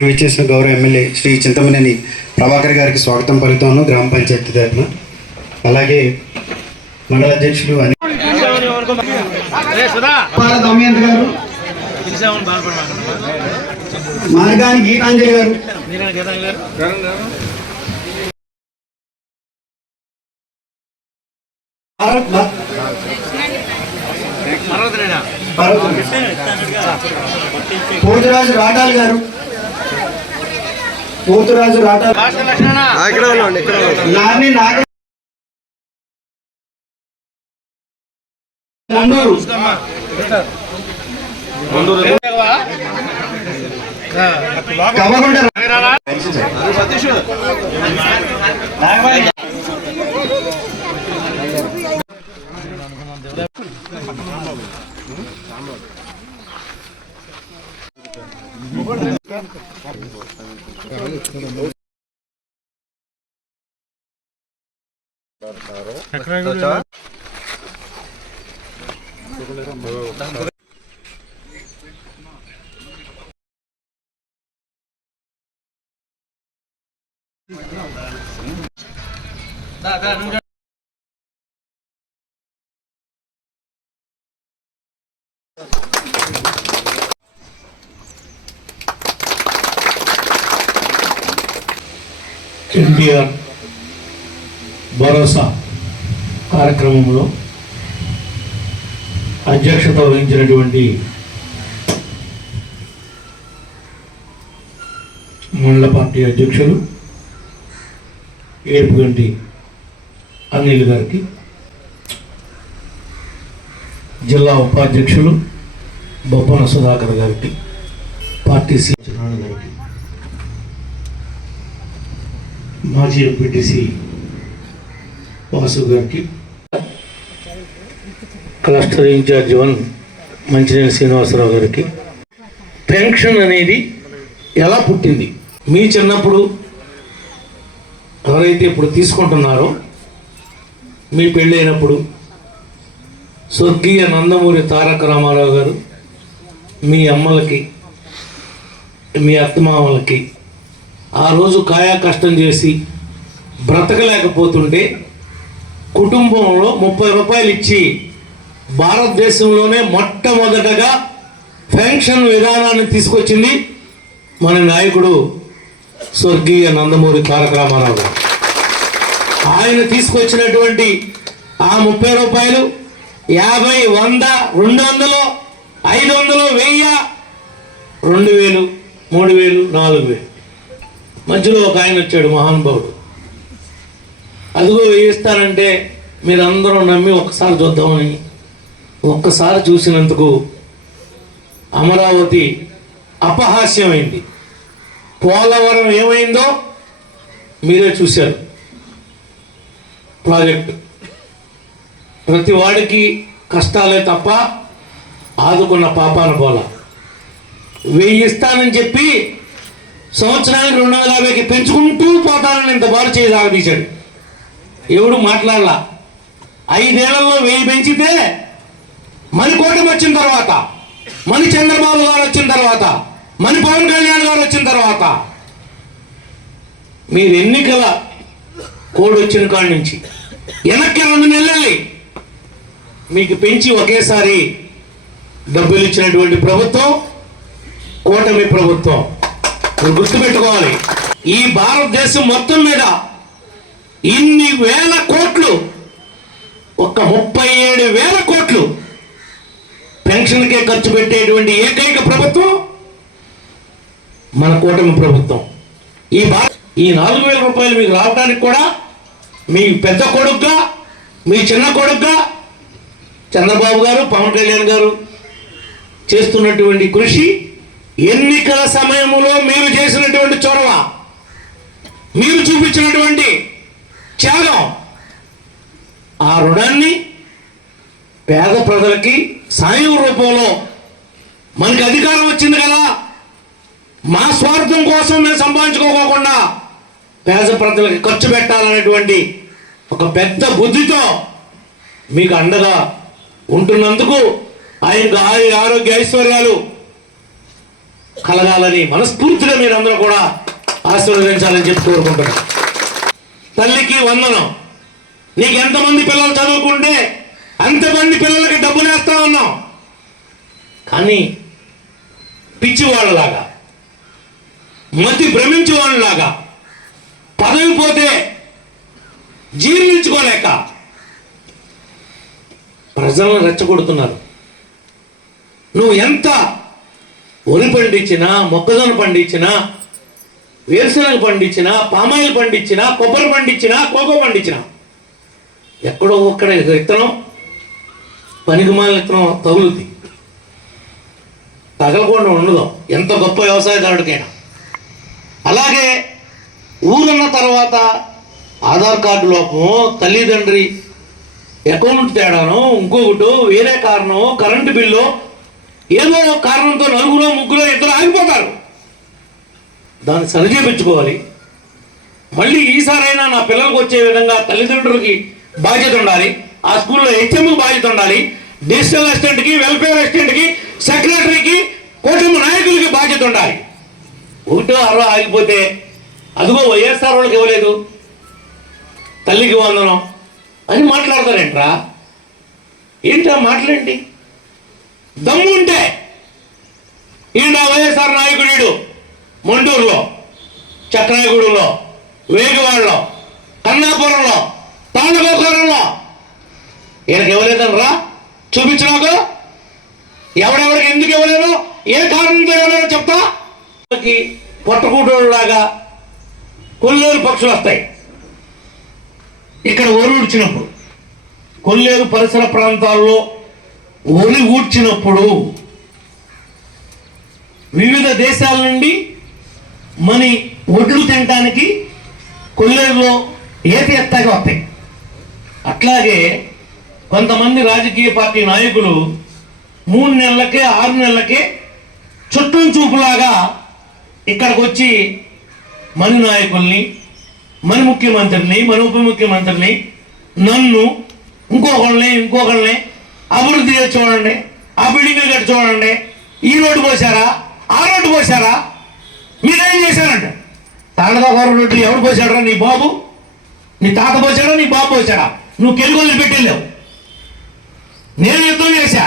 విచ్చేసిన గౌరవ ఎమ్మెల్యే శ్రీ చింతమనేని ప్రభాకర్ గారికి స్వాగతం పలుకుతాను గ్రామ పంచాయతీ తరఫున. అలాగే మండల అధ్యక్షులు దమయంత్ గారు, మార్గాని గీతాంజలి గారు, పోతురాజు రాటాల్ గారు, పోతురాజు రాటాల్, నాని నాగ నందూరు, కవగొండ ఎన్టీఆర్ భరోసా కార్యక్రమంలో అధ్యక్షత వహించినటువంటి మండల పార్టీ అధ్యక్షులు ఏడుపుగంటి అనిల్ గారికి, జిల్లా ఉపాధ్యక్షులు బొప్పన సుధాకర్ గారికి, పార్టీ సీనారాయణ గారికి, మాజీ ఎంపీటీసీ వాసు గారికి, క్లస్టర్ ఇన్ఛార్జ్ 1 మంచినేని శ్రీనివాసరావు గారికి. పెన్షన్ అనేది ఎలా పుట్టింది? మీ చిన్నప్పుడు ఎవరైతే ఇప్పుడు తీసుకుంటున్నారో, మీ పెళ్ళైనప్పుడు స్వర్గీయ నందమూరి తారక రామారావు గారు మీ అమ్మలకి, మీ అత్తమామలకి ఆ రోజు కాయా కష్టం చేసి బ్రతకలేకపోతుంటే కుటుంబంలో 30 రూపాయలు ఇచ్చి భారతదేశంలోనే మొట్టమొదటగా పెన్షన్ విధానాన్ని తీసుకొచ్చింది మన నాయకుడు స్వర్గీయ నందమూరి తారక రామారావు గారు. ఆయన తీసుకొచ్చినటువంటి ఆ 30 రూపాయలు 50, 100, 200, 500, 1000, 2000, 3000, 4000. మధ్యలో ఒక ఆయన వచ్చాడు మహానుభావుడు. అదిగో వేయిస్తానంటే మీరందరూ నమ్మి ఒక్కసారి చూద్దామని ఒక్కసారి చూసినందుకు అమరావతి అపహాస్యమైంది. పోలవరం ఏమైందో మీరే చూశారు. ప్రాజెక్టు ప్రతి వాడికి కష్టాలే తప్ప ఆదుకున్న పాపాన పోల. 1000 ఇస్తానని చెప్పి సంవత్సరానికి 250కి పెంచుకుంటూ పోతానని ఇంత బారు చేసి ఆగదీశాడు. ఎవడు మాట్లాడలా. 5 ఏళ్లలో 1000 పెంచితే మన కూటమి వచ్చిన తర్వాత, మన చంద్రబాబు గారు వచ్చిన తర్వాత, మన పవన్ కళ్యాణ్ గారు వచ్చిన తర్వాత, మీరు ఎన్నికల కోడ్ వచ్చిన కాడి నుంచి వెనక్కి 2 నెలలు మీకు పెంచి ఒకేసారి డబ్బులు ఇచ్చినటువంటి ప్రభుత్వం కూటమి ప్రభుత్వం. మీరు గుర్తుపెట్టుకోవాలి. ఈ భారతదేశం మొత్తం మీద ఇన్ని వేల కోట్లు, ఒక్క 37,000 కోట్లు పెన్షన్కే ఖర్చు పెట్టేటువంటి ఏకైక ప్రభుత్వం మన కూటమి ప్రభుత్వం. ఈ 4,000 రూపాయలు మీకు రావడానికి కూడా మీ పెద్ద కొడుకుగా, మీ చిన్న కొడుకుగా చంద్రబాబు గారు, పవన్ కళ్యాణ్ గారు చేస్తున్నటువంటి కృషి, ఎన్నికల సమయంలో మీరు చేసినటువంటి చొరవ, మీరు చూపించినటువంటి త్యాగం, ఆ రుణాన్ని పేద ప్రజలకి సాయం రూపంలో మనకి అధికారం వచ్చింది కదా, మా స్వార్థం కోసం మేము సంపాదించుకోకుండా పేద ప్రజలకి ఖర్చు పెట్టాలనేటువంటి ఒక పెద్ద బుద్ధితో మీకు అండగా ఉంటున్నందుకు ఆయనకు ఆరోగ్య ఐశ్వర్యాలు కలగాలని మనస్ఫూర్తిగా మీరందరూ కూడా ఆశీర్వదించాలని చెప్పి కోరుకుంటున్నాను. తల్లికి వందనం. నీకు ఎంతమంది పిల్లలు చదువుకుంటే అంతమంది పిల్లలకి డబ్బు నేస్తా ఉన్నాం. కానీ పిచ్చివాళ్ళలాగా, మతి భ్రమించే వాళ్ళలాగా, పదవి పోతే జీర్ణించుకోలేక ప్రజలను రెచ్చగొడుతున్నారు. నువ్వు ఎంత వరి పండించినా, మొక్కజొన్న పండించినా, వేరుశనగ పండించినా, పామాయిల్ పండించినా, కొబ్బరి పండించినా, కోకో పండించినా ఎక్కడో ఒక్కడ విత్తనం పనికిమాలిన విత్తనం తగులుద్ది. తగలకుండా ఉండదు ఎంత గొప్ప వ్యవసాయదారుడికైనా. అలాగే ఊరన్న తర్వాత ఆధార్ కార్డు లోపమో, తల్లిదండ్రి అకౌంట్ తేడానో, ఇంకొకటో, వేరే కారణమో, కరెంటు బిల్లు ఏదో కారణంతో నలుగురో ముగ్గురో ఇద్దరు ఆగిపోతారు. దాన్ని సరిచేపించుకోవాలి. మళ్ళీ ఈసారైనా నా పిల్లలకు వచ్చే విధంగా తల్లిదండ్రులకి బాధ్యత ఉండాలి, ఆ స్కూల్లో హెచ్ఎంకి బాధ్యత ఉండాలి, డిజిటల్ అసిస్టెంట్కి, వెల్ఫేర్ అసిస్టెంట్కి, సెక్రటరీకి, కుటుంబ నాయకులకి బాధ్యత ఉండాలి. ఒకటో అరవై ఆగిపోతే అదిగో వైఎస్ఆర్ వాళ్ళకి ఇవ్వలేదు, తల్లికి వందనం అని మాట్లాడతారేంట్రా? ఏంటా మాట్లాడండి. దమ్ము ఉంటే ఈయన వైఎస్ఆర్ నాయకుడు మొండూరులో, చక్రాయగూడెంలో, వేగవాడలో, కన్నాపురంలో, తాండగోపురంలో ఈయనకి ఇవ్వలేదనరా? చూపించు నాకు. ఎవరెవరికి ఎందుకు ఇవ్వలేదు, ఏ కారణంతో ఇవ్వలేదో చెప్తా. పొట్టకూటోళ్ళలాగా కొల్లేరు పక్షులు వస్తాయి. ఇక్కడ ఒరి ఊడ్చినప్పుడు, కొల్లేరు పరిసర ప్రాంతాల్లో ఒరి ఊడ్చినప్పుడు వివిధ దేశాల నుండి మని ఒడ్లు తినడానికి కొల్లేరులో ఏతి ఎత్తాగా వస్తాయి. అట్లాగే కొంతమంది రాజకీయ పార్టీ నాయకులు 3 నెలలకే 6 నెలలకే చుట్టం చూపులాగా ఇక్కడికి వచ్చి మన నాయకుల్ని, మన ముఖ్యమంత్రిని, మన ఉప ముఖ్యమంత్రిని, నన్ను, ఇంకొకళ్ళని అభివృద్ధి చేసి చూడండి, ఆ బిల్డింగ్లు కట్టి చూడండి, ఈ రోడ్డు పోసారా, ఆ రోడ్డు పోసారా, మీరేం చేశారంట. తాండదాపురం రోడ్డు ఎవడు పోసాడరా? నీ బాబు, నీ తాత పోసాడా, నీ బాబు పోసాడా? నువ్వు కెలుగొల్లు పెట్టేళ్ళావు. నేను యుద్ధం చేశా,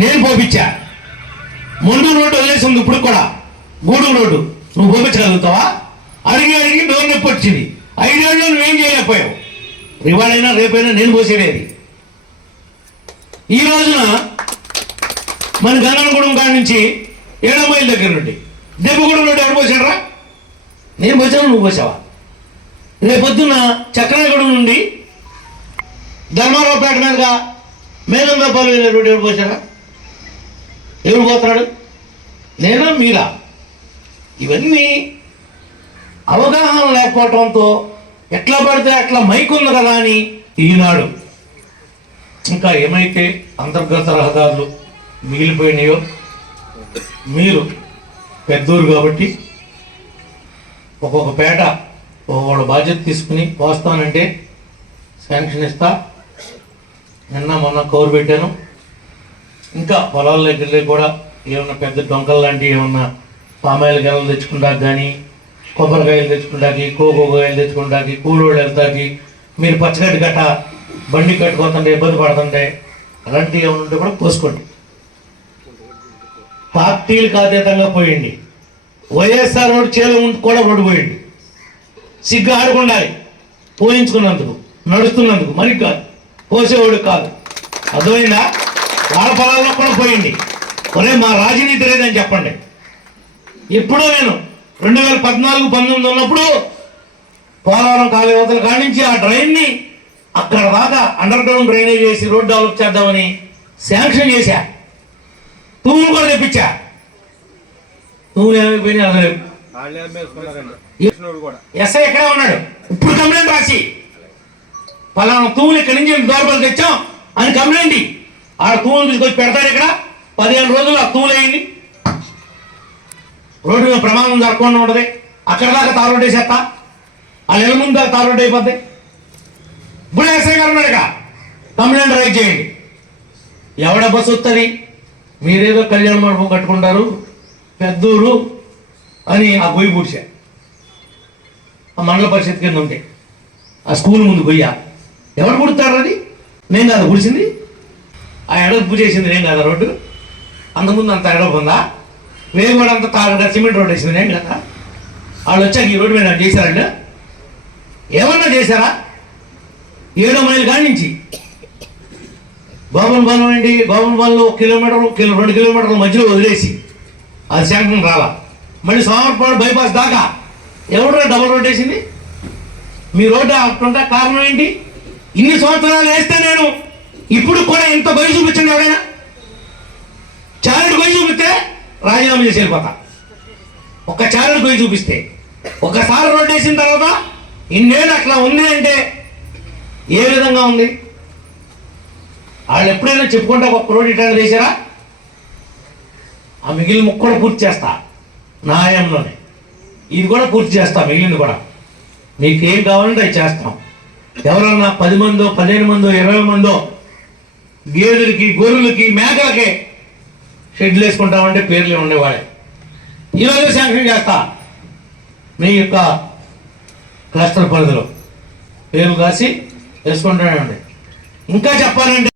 నేను పోపించా. మొండూరు రోడ్డు వదిలేసి ఉంది ఇప్పుడు కూడా, గూడూరు రోడ్డు. నువ్వు పోపించగలుగుతావా? అడిగి డోర్ నొప్పి వచ్చింది. 5 ఏళ్ళు నువ్వేం చేయలేకపోయావు. ఇవాళైనా రేపైనా నేను పోసేది. ఈ రోజున మన గంగనగూడెం కాడి నుంచి 7 మైళ్ళ దగ్గర నుండి దెబ్బగూడెం రోడ్డు ఎవరు పోసాడరా? నేను పోసాను, నువ్వు పోసావా? రేపొద్దున చక్రాయగూడెం నుండి ధర్మారావుపేట మీదుగా మేలంగోపాలు వెళ్ళే రోడ్డు ఎవరు పోసారా? ఎవరు పోతున్నాడు? నేనా, మీరా? ఇవన్నీ అవగాహన లేకపోవడంతో ఎట్లా పడితే అట్లా మైక్ ఉంది కదా అని ఈనాడు ఇంకా ఏమైతే అంతర్గత రహదారులు మిగిలిపోయినాయో, మీరు పెద్దూరు కాబట్టి ఒక్కొక్క పేట ఒక్కొక్క బాధ్యత తీసుకుని పోస్తానంటే శాంక్షన్ ఇస్తా. నిన్న మొన్న కౌరు పెట్టాను. ఇంకా పొలాల దగ్గర కూడా ఏమన్నా పెద్ద డొంకలు లాంటివి ఏమన్నా పామాయిల్ గెలలు తెచ్చుకుంటాకి కానీ, కొబ్బరికాయలు తెచ్చుకుంటాకి, కోకోకాయలు తెచ్చుకుంటాకి, కూలోళ్ళు వెళ్తాకి, మీరు పచ్చగడ్డి గట్ట బండి కట్టుకోతుంటే ఇబ్బంది పడుతుంటే అలాంటివి ఏమైనా ఉంటే కూడా పోసుకోండి. పార్టీలకు అతీతంగా పోయండి. వైఎస్ఆర్ రోడ్డు చేలు కూడా రోడ్డు పోయండి. సిగ్గు ఆడుకుండాలి పోయించుకున్నందుకు, నడుస్తున్నందుకు, మరి కాదు పోసేవాడికి కాదు. అర్థమైందా? వాళ్ళ పొలాల్లో కూడా పోయండి. ఒరే మా రాజనీతి లేదని చెప్పండి. ఎప్పుడో నేను 2014-19 ఉన్నప్పుడు పోలవరం కాలువతల కానించి ఆ డ్రైన్ని అక్కడ దాకా అండర్ గ్రౌండ్ డ్రైనేజ్ చేసి రోడ్ డెవలప్ చేద్దామని శాంక్షన్ చేశా. తూములు కూడా తెప్పించా. తూములు ఏమైపోయినాయి అసలు. ఎస్ఐ ఎక్కడే ఉన్నాడు. ఇప్పుడు కంప్లైంట్ రాసి పలానా తూములు ఇక్కడి నుంచి దూరపల్లి తెచ్చాం అని కంప్లైంట్. ఆ తూములు తీసుకొచ్చి పెడతారు. ఇక్కడ 15 రోజులు ఆ తూములు వేయండి. రోడ్డు మీద ప్రమాదం జరగకుండా ఉంటుంది. అక్కడ దాకా తారు రోడ్డు వేసేస్తా. ఆ నెల ముందు దాకా తారు రోడ్డు అయిపోద్ది. ఇప్పుడు ఎస్ఐ గారు ఉన్నాడు ఇక్కడ, కంప్లైంట్ రైజ్ చేయండి. ఎవడ బస్సు వస్తుంది? మీరేదో కళ్యాణ మండపం కట్టుకుంటారు, పెద్దూరు అని ఆ గొయ్యి పూడ్చా. ఆ మండల పరిషత్ కింద ఉంది, ఆ స్కూల్ ముందు గొయ్య. ఎవరు పుడతారు? అది నేను కాదు పుడిచింది. ఆ ఎడపు చేసింది నేను కదా రోడ్డు. అంతకుముందు అంత ఎడపు ఉందా? మేము కూడా అంత తాగడ సిమెంట్ రోడ్ వేసింది నేను కదా. వాళ్ళు వచ్చాక ఈ రోడ్డు మీద చేశారండి. ఏమన్నా చేశారా? 7 మైలు కాడి నుంచి బాబుల బాలం అండి, బాబుల బాలంలో 1 కిలోమీటర్ 2 కిలోమీటర్ల మధ్యలో వదిలేసి అది శాంక్షన్ రాలా. మళ్ళీ సోమవారపాడు బైపాస్ దాకా ఎవరు డబుల్ రోడ్ వేసింది? మీ రోడ్డు అట్టుంటే కారణం ఏంటి? ఇన్ని సంవత్సరాలు వేస్తే నేను ఇప్పుడు కూడా ఇంత గొయ్యి చూపించండి. ఎవరైనా చారెడు గొయ్యి చూపిస్తే రాజీనామా చేసి వెళ్ళిపోతా. ఒక్క చారెడు గొయ్యి చూపిస్తే, ఒక్కసారి రోడ్డు వేసిన తర్వాత ఇన్నేళ్ళు అట్లా ఉంది అంటే ఏ విధంగా ఉంది? వాళ్ళు ఎప్పుడైనా చెప్పుకుంటే ఒక రోడ్డు ఇట్లా చేశారా? ఆ మిగిలిన ముక్క కూడా పూర్తి చేస్తా న్యాయంలోనే. ఇది కూడా పూర్తి చేస్తా, మిగిలింది కూడా. మీకు ఏం కావాలంటే అది చేస్తాం. ఎవరన్నా 10 మందో 15 మందో 20 మందో గేదెలకి, గొర్రెలకి, మేకలకి షెడ్లు వేసుకుంటామంటే పేర్లు ఉండేవాడే. ఈరోజు శాంక్షన్ చేస్తా మీ యొక్క క్లస్టర్ పరిధిలో పేర్లు రాసి వేసుకుంటానండి. ఇంకా చెప్పాలంటే